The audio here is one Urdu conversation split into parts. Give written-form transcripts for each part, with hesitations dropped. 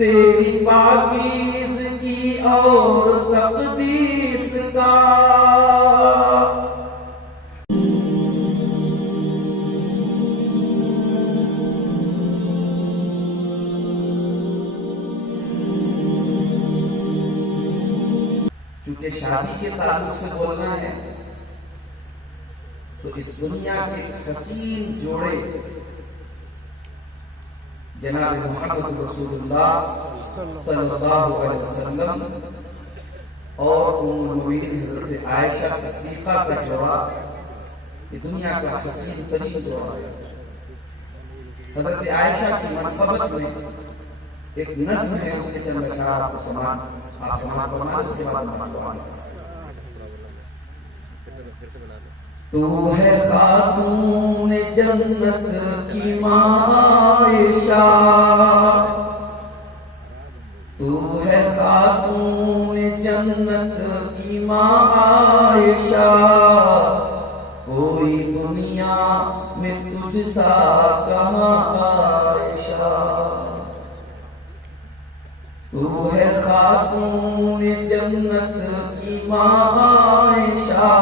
تیری پاکیزگی اور تقدیس کا چونکہ شادی کے تعلق سے بولنا ہے تو اس دنیا کے حسین جوڑے جناب محمد رسول اللہ صلی اللہ علیہ وسلم اور ام المؤمنین حضرت عائشہ صدیقہ کا جوڑا یہ دنیا کا حسین ترین جوڑا ہے۔ حضرت عائشہ کی منقبت میں ایک نظم ہے، اس کے چند اشعار آپ کو سماعت فرمائیں، اس کے بعد فرمائیں۔ تو ہے خاتون جنت کی ماں عائشہ، تو ہے خاتون جنت کی ماں عائشہ، کوئی دنیا میں تجھ سا کہاں عائشہ، تو ہے خاتون جنت کی ماں عائشہ،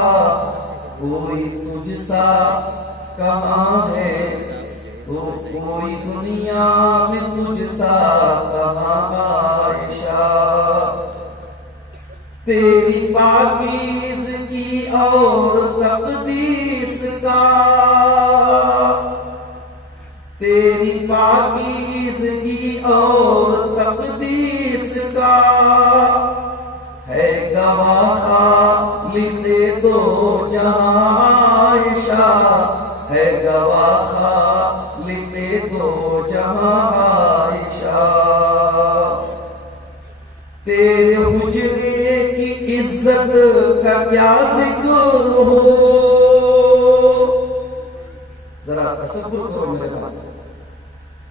کوئی تجھ سا کہاں ہے، تو کوئی دنیا میں تجھ سا کہاں عائشہ، تیری پاکیزگی اور تقدیس کا، تیری پاکیزگی اور تقدیس کا ہے گواہ خالق دو جہاں عائشہ، ہے گواہ خالق دو جہاں عائشہ، تیرے حجرے کی عزت کا کیا ذکر ہو، ذرا تصور کرو میرے بات،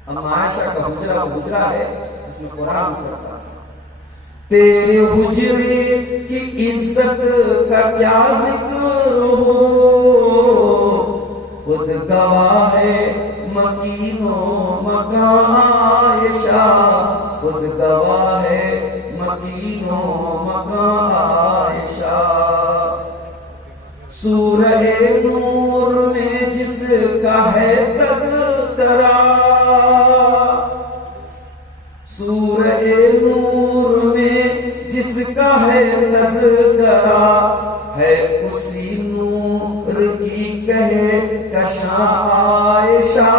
اما عائشہ کا حجرہ ہے اس میں قرآن کرتا ہے، تیرے حجرے کی عزت کا کیا ذکر ہو، خود گواہ ہے مکین و مکان عائشہ، خود گواہ ہے مکین و مکان عائشہ، سورہ نور میں جس کا ہے تذکرہ، سورہ نور میں جس کا ہے تذکرہ، ہے اسی نور کی کہکشاں عائشہ،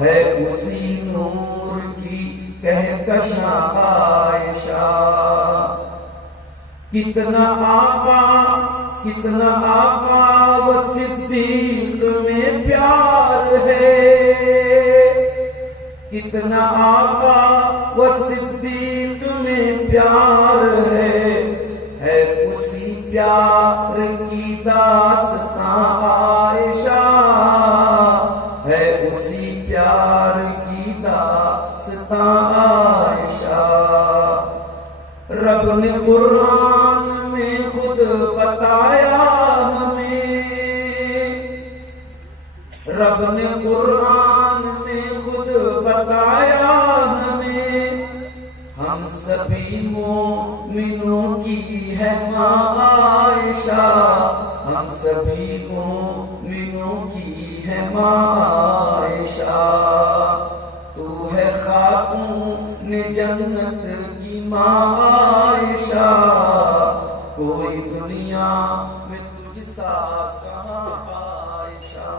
ہے اسی نور کی کہکشاں عائشہ، کتنا آقا و صدیق میں پیار ہے، کتنا آقا و صدیق میں پیار ہے اسی پیار کی داستان عائشہ، ہے اسی پیار کی داستان عائشہ، رب نے قرآن میں خود بتایا ہمیں، رب نے قرآن میں خود بتایا ہمیں، ہم سبھی مومنوں کی ہے ماں عائشہ، ہم سبھی مومنوں کی ہے ماں عائشہ، تو ہے خاتون جنت کی ماں عائشہ، کوئی دنیا میں تجھ سا کہاں عائشہ۔